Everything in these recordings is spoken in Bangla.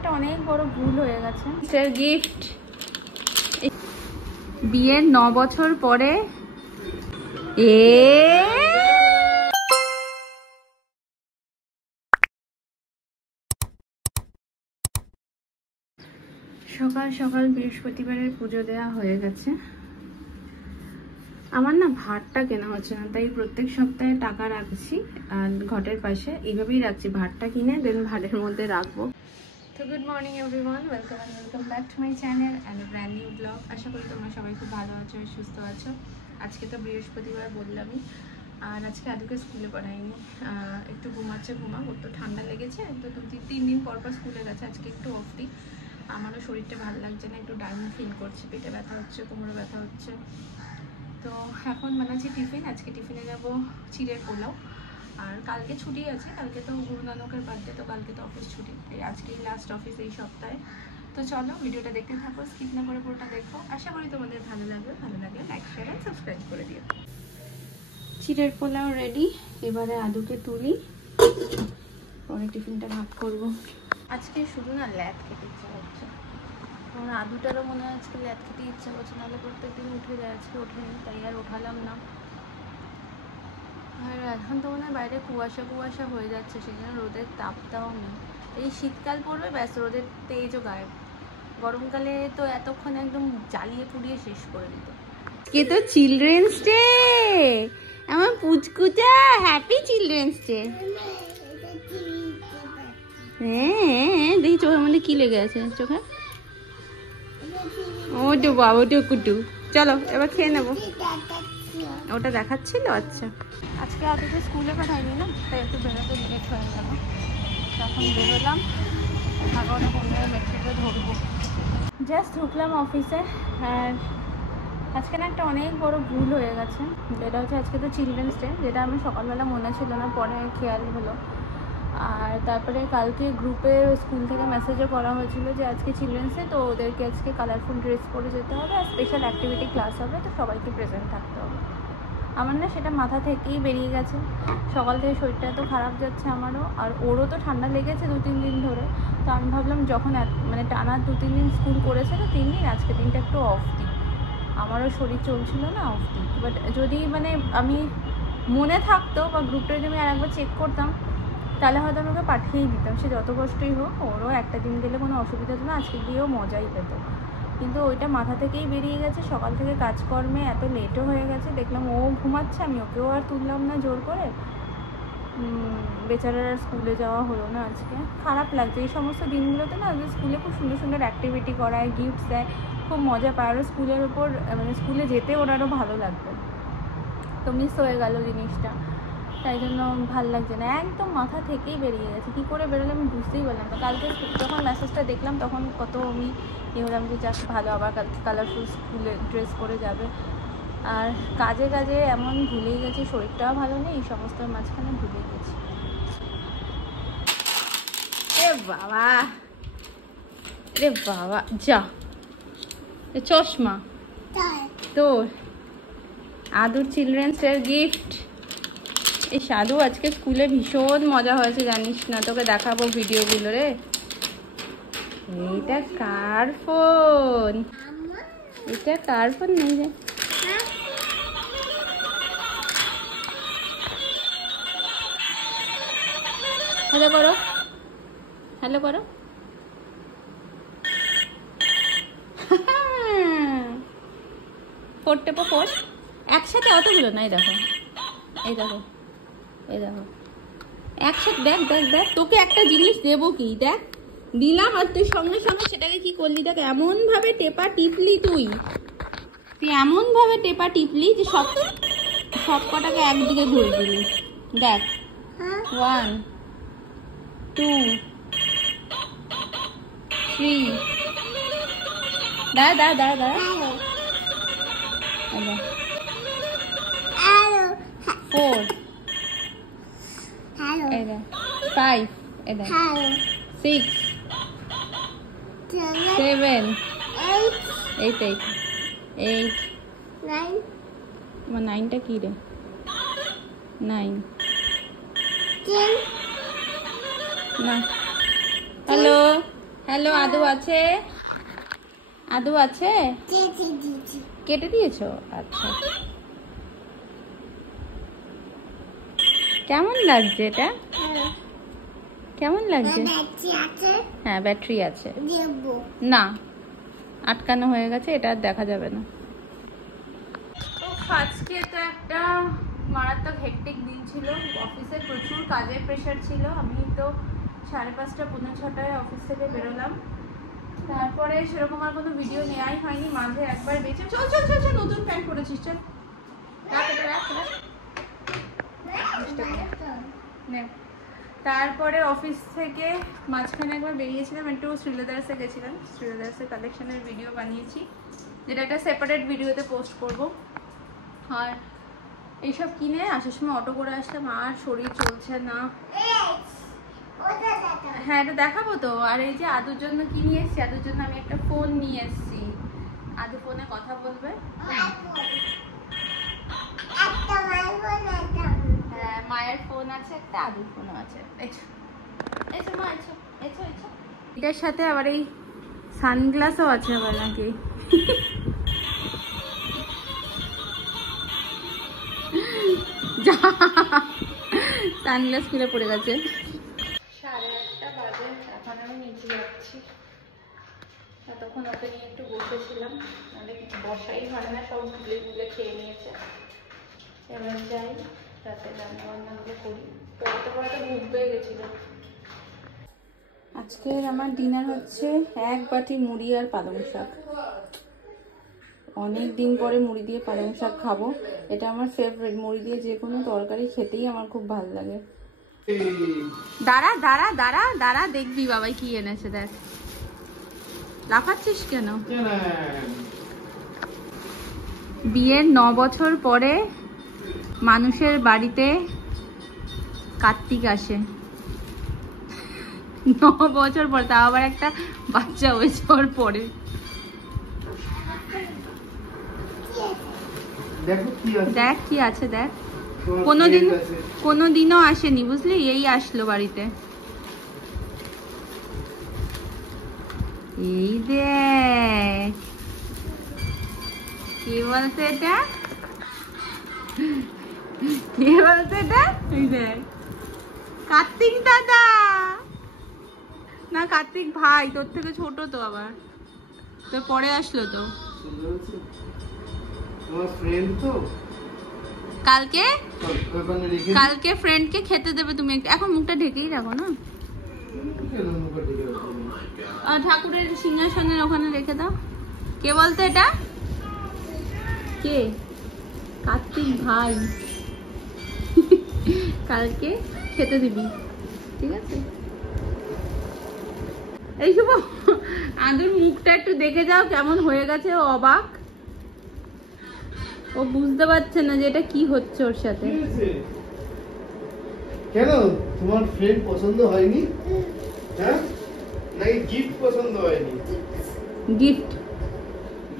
একটা অনেক বড় ভুল হয়ে গেছে। স্যার গিফট বিয়ের 9 বছর পরে সকাল সকাল বৃহস্পতিবারের পুজো দেওয়া হয়ে গেছে। আমার না ভাতটা কেনা হচ্ছে না, তাই প্রত্যেক সপ্তাহে টাকা রাখছি আর ঘটের পাশে এইভাবেই রাখছি, ভাতটা কিনে দেন ভাতের মধ্যে রাখবো। তো good morning everyone, welcome back to my channel and brand new blog. আশা করি তোমরা সবাই খুব ভালো আছো, সুস্থ আছো। আজকে তো বৃহস্পতিবার বললামই, আর আজকে আদুকে স্কুলে পড়াইনি, একটু ঘুমাক, ওর তো ঠান্ডা লেগেছে, তো 2-3 দিন পর স্কুলে গেছে। আজকে একটু অফটি, আমারও শরীরটা ভালো লাগছে না, একটু ডাউন ফিল করছে, পেটে ব্যথা হচ্ছে, কোমরে ব্যথা হচ্ছে। তো এখন বানাচ্ছি টিফিন। আজকে টিফিনে যাব চিড়ের পোলাও, আর কালকে ছুটি আছে, কালকে তো গুরু নানকের বার্থডে, তো কালকে তো অফিস ছুটি, তাই আজকেই লাস্ট অফিস এই সপ্তাহে। তো চলো ভিডিওটা দেখতে থাকো, স্কিপ না করে পুরোটা দেখো। আশা করি তোমাদের ভালো লাগলে লাইক শেয়ার আর সাবস্ক্রাইব করে দিও। চিড়ের পোলাও রেডি, এবারে আদুকে তুলি, পরে টিফিনটা ভাগ করবো। আজকে শুধু না ল্যাদ খেতে ইচ্ছা হচ্ছে, আমার আদুটারও মনে হয় আজকে ল্যাদ খেতে ইচ্ছা করছে, নাহলে প্রত্যেকদিন উঠে যায়, আজকে ওঠেনি, তাই আর ওঠালাম না। আর এখন তো মনে হয় বাইরে কুয়াশা হয়ে যাচ্ছে, সেই জন্য রোদের তাপটাও নেই। এই শীতকাল পড়বে ব্যাস রোদের তেজও গায়েব, গরমকালে তো এতক্ষণ একদম জ্বালিয়ে পুড়িয়ে শেষ করে দিত। কে তো চিলড্রেন্স ডে, আমার পুচকুটা, হ্যাপি চিলড্রেন্স ডে। হ্যাঁ দেখি চোখের মধ্যে কি লেগে আছে চোখে, ওটু বাবা ওটু কুটু। চলো এবার খেয়ে নেবো, ওটা দেখাচ্ছিল। আচ্ছা আজকে আদুকে স্কুলে পাঠাইনি না, তাই একটু বেরোতে লেট হয়ে গেল। তখন বেরোলাম, 11:15 মেট্রোতে ধরবো। জাস্ট ঢুকলাম অফিসে, আর আজকে না একটা অনেক বড় ভুল হয়ে গেছে। যেটা হচ্ছে আজকে তো চিলড্রেন্স ডে, যেটা আমি সকালবেলা মনে ছিল না, পরে খেয়াল হলো। আর তারপরে কালকে গ্রুপে স্কুল থেকে মেসেজও করা হয়েছিল যে আজকে চিলড্রেন্স ডে, তো ওদেরকে আজকে কালারফুল ড্রেস পরে যেতে হবে, আর স্পেশাল অ্যাক্টিভিটি ক্লাস হবে, তো সবাইকে প্রেজেন্ট থাকতে হবে। আমার না সেটা মাথা থেকেই বেরিয়ে গেছে, সকাল থেকে শরীরটা এত খারাপ যাচ্ছে আমারও, আর ওরও তো ঠান্ডা লেগেছে 2-3 দিন ধরে। তো আমি ভাবলাম যখন মানে টানা 2-3 দিন স্কুল করেছে, তো 3 দিন, আজকে দিনটা একটু অফ দিই, আমারও শরীর চলছিল না, অফ দিই। বাট যদি মানে আমি মনে থাকতো বা গ্রুপটা যদি আমি আরেকবার চেক করতাম, তাহলে হয়তো আমি ওকে পাঠিয়েই দিতাম, সে যত কষ্টই হোক, ওরও একটা দিন গেলে কোনো অসুবিধা হতো না, আজকে গিয়েও মজাই পেত। কিন্তু ওইটা মাথা থেকেই বেরিয়ে গেছে, সকাল থেকে কাজকর্মে এত লেটও হয়ে গেছে, দেখলাম ও ঘুমাচ্ছে, আমি ওকেও আর তুললাম না জোর করে, বেচারার আর স্কুলে যাওয়া হলো না। আজকে খারাপ লাগছে, এই সমস্ত দিনগুলোতে না ওদের স্কুলে খুব সুন্দর সুন্দর অ্যাক্টিভিটি করায়, গিফটস দেয়, খুব মজা পায়, আরও স্কুলের ওপর মানে স্কুলে যেতে ওর আরও ভালো লাগবে। তো মিস হয়ে গেল জিনিসটা, তাই জন্য ভাল লাগছে না, একদম মাথা থেকেই বেরিয়ে গেছে। কী করে বেরোলে আমি বুঝতেই পারলাম না। কালকে যখন মেসেজটা দেখলাম তখন কত আমি হলাম যে যাক ভালো, আবার কালারফুল স্কুলে ড্রেস পরে যাবে। আর কাজে এমন ভুলেই গেছি, শরীরটাও ভালো নেই, এই সমস্ত মাঝখানে ভুলে গেছি। রে বাবা যা, চশমা তোর আদুর চিলড্রেন্স ডে গিফট। এই সাধু আজকে স্কুলে ভীষণ মজা হয়েছে জানিস না, তোকে দেখাবো ভিডিওগুলো রে। এইটা কার ফোন, এটা কার ফোন নেই রে, হ্যালো করো, হ্যালো করো। ফোর টেপো, ফোর একসাথে অতগুলো না, এই দেখো এই দেখো এই দেখো একসাথে, দেখ দেখ দেখ, তোকে একটা জিনিস দেবো কি, দেখ দিলাম, আর তুই সঙ্গে সঙ্গে সেটাকে কি করলি, দেখ এমন ভাবে টেপা টিপলি, তুই এমন ভাবে টেপা টিপলি যে সব কটাকে একদিকে ঘুরে দিলি। দেখ 1 2 3, দাঁড়া দাঁড়া দাঁড়া দাঁড়া, 4, 5, 6, 7, 8, 9টা কি রে, 9 না, হ্যালো হ্যালো, আদু আছে? আদু আছে? কেটে দিয়েছো? আচ্ছা, কেমন লাগছে এটা? কেমন লাগছে? হ্যাঁ, ব্যাটারি আছে। না, আটকানো হয়ে গেছে, এটা আর দেখা যাবে না। আজকে তো একটা মারাত্মক হেক্টিক দিন ছিল। অফিসে প্রচুর কাজের প্রেশার ছিল। আমি তো 5:30 পৌনে 6টায় অফিস থেকে বেরোলাম। তারপরে সেরকম আর কোনো ভিডিও নেওয়াই হয়নি। মাঝে একবার বেঁচে চল চল চল চল, নতুন প্যান্ট পরেছিস, চল তারপরে অফিস থেকে মাঝখানে একবার বেরিয়েছিলাম, একটু শ্রীলেদার্সে গেছিলাম। শ্রীলেদার্সের কালেকশনের ভিডিও বানিয়েছি, যেটা একটা সেপারেট ভিডিওতে পোস্ট করব। আর এইসব কিনে আসার সময় অটো করে আসলাম, আর শরীর চলছে না। হ্যাঁ, এটা দেখাবো তো। আর এই যে আদুর জন্য কি নিয়ে এসছি, আদুর জন্য আমি একটা ফোন নিয়ে এসছি। আদু ফোনে কথা বলবে। হ্যাঁ, মায়ের ফোন আছে একটা, আদুর ফোনও আছে। এটার সাথে আবার এই সানগ্লাসও আছে আবার নাকি। সানগ্লাস খুলে পড়ে গেছে। 8:30 বাজে, এখন আমি নিচে যাচ্ছি। ততক্ষণ ওকে নিয়ে একটু বসেছিলাম, নাহলে বসাই হয় না, সব ভুলে ভুলে খেয়ে নিয়েছে। এবার যাই, রাতে রান্না বান্নাগুলো করি। পড়াতে পড়াতে ঘুম পেয়ে গেছিল। আজকের আমার ডিনার হচ্ছে 1 বাটি মুড়ি আর পালং শাক। অনেক দিন পরে মুড়ি দিয়ে পালং শাক খাবো। এটা আমার ফেভারিট। মুড়ি দিয়ে যে কোনো তরকারি খেতেই আমার খুব ভালো লাগে। দাঁড়া দাঁড়া দাঁড়া দাঁড়া, দেখবি বাবাই কি এনেছে, দেখ। লাফাচ্ছিস কেন? বিয়ের 9 বছর পরে মানুষের বাড়িতে কার্তিক আসে। 9 বছর পর, তাও আবার একটা বাচ্চা হয়েছে ওর পরে। দেখ কি আছে, দেখ। কোনোদিনও আসেনি, বুঝলি, এই আসলো বাড়িতে। এই দেখ, কে বলছে এটা? কে বলছে এটা? এই দেখ, কার্তিক দাদা না, কার্তিক ভাই, তোর থেকে ছোট তো, আবার তোর পরে আসলো তো। কালকে ফ্রেন্ডকে খেতে দেবে তুমি। এখন মুখটা ঢেকেই রাখো না, ঠাকুরের সিংহাসনের ওখানে রেখে দাও। কে বলতো এটা? কে? কার্তিক ভাই। কালকে খেতে দিবি, ঠিক আছে? এই শুভ, আদুর মুখটা একটু দেখে যাও, কেমন হয়ে গেছে। ও অবাক, ও বুঝতে পারছে না যে এটা কি হচ্ছে ওর সাথে। কেন তোমার ফ্রেন্ড পছন্দ হয়নি? হ্যাঁ, নাকি গিফট পছন্দ হয়নি?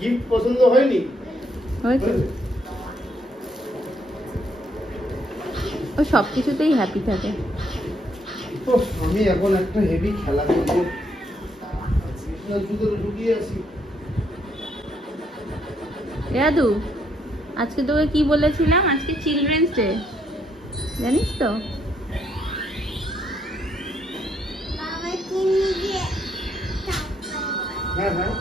গিফট পছন্দ হয়নি? হয়েছে। ও সবকিছুতেই হ্যাপি থাকে। আমি এখন একটা হেভি খেলা করবো, ঢুকিয়ে আসি। দাদু, আজকে তোকে কি বলেছিলাম? আজকে চিলড্রেন্স ডে, জানিস তো? হ্যাঁ হ্যাঁ,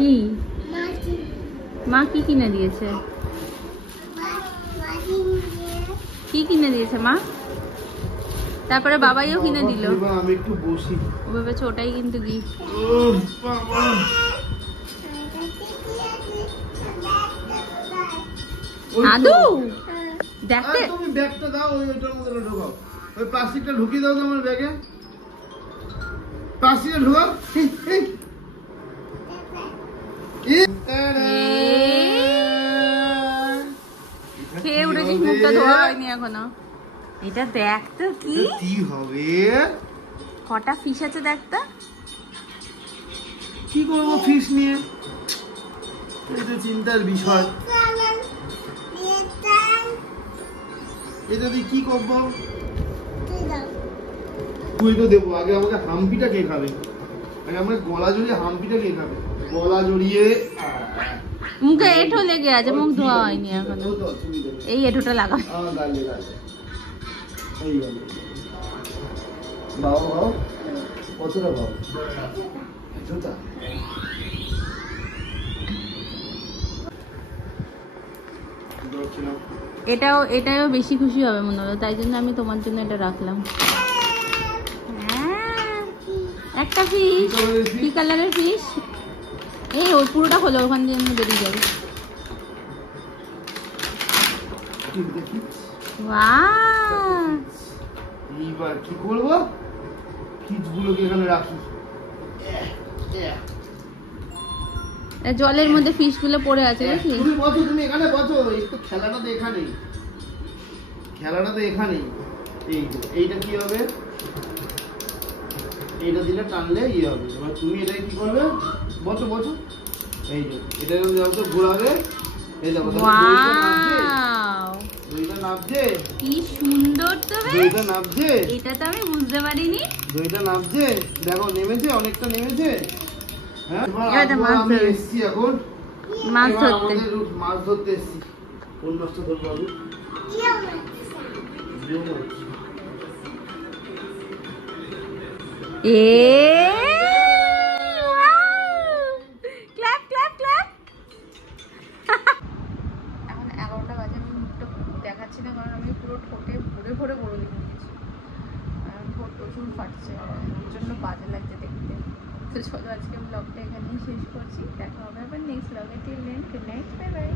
কি মা কি কিনে দিয়েছে? কি কিনে দিয়েছে মা? তারপরে বাবাইও কিনে দিল। আমি একটু বসি, ও ভেবেছে ওটাই কিন্তু গিফট। আদু দেখতে, তুমি ব্যাগটা দাও, ওইটার মধ্যে ঢোকাও। ওই প্লাস্টিকটা ঢুকিয়ে দাও তোমার ব্যাগে। প্লাস্টিকটা ঢোকাও। খেয়ে উঠেছিস, মুখটা ধোয়া হয়নি এখনো। এটা দেখ তো, কি হবে? কটা ফিশ আছে দেখ তো। কি করবো ফিশ নিয়ে, এটা চিন্তার বিষয়। এটা দিয়ে কি করবো? তুই তো দেবো আগে আমাকে হাম্পিটা কে খাবে, আগে আমাকে গলা জড়িয়ে হাম্পিটা কে খাবে, গলা জড়িয়ে মুখে এঁঠো লেগে আছে, মুখ ধোয়া হয়নি এখনো, এই এঁঠোটা লাগাও। গালে গালে এই গালে বাবা বাবা কতটা বাবা জুতা এটাও বেশি খুশি হবে মনে হলো, তাই জন্য আমি তোমার জন্য এটা রাখলাম। একটা ফিশ, কি কালারের ফিশ? এই ওই পুরোটা হলো, ওখান দিয়ে বেরিয়ে যাবে। এইবার কি করবো, ফিশগুলোকে এখানে রাখি। জলের মধ্যে ফিশ গুলো পড়ে আছে বুঝলি? তুমি বসো, তুমি এখানে বসো, এই তো খেলাটা তো এখানেই, খেলাটা তো এখানেই। এইটা কি হবে, এইটা দিলে টানলে ইয়ে হবে। এবার তুমি এটা কি করবে, বসো বসো, এই যে এটা যখন ঘোরাবে, এই দেখো দইটা নামছে, কি সুন্দর তো বেশ, দইটা নামছে, এটা তো আমি বুঝতে পারিনি। দইটা নামছে, দেখো নেমেছে, অনেকটা নেমেছে। হ্যাঁ আমি এসছি এখন মাছ ধরতে, মাছ ধরতে এসছি। কোন মাছটা ধরবো আমি? Clap clap clap. এখন 11টা বাজে, আমি মুখটা দেখাচ্ছি না কারণ আমি পুরো ঠোঁটে ভরে ভরে বড় লিখে নিয়েছি, ঠোঁট প্রচুর ফাটছে, ওর জন্য বাজে লাগছে দেখতে। তো চলো আজকে ব্লগটা এখানেই শেষ করছি, দেখা হবে আবার নেক্সট ব্লগে। Till then good night, bye by.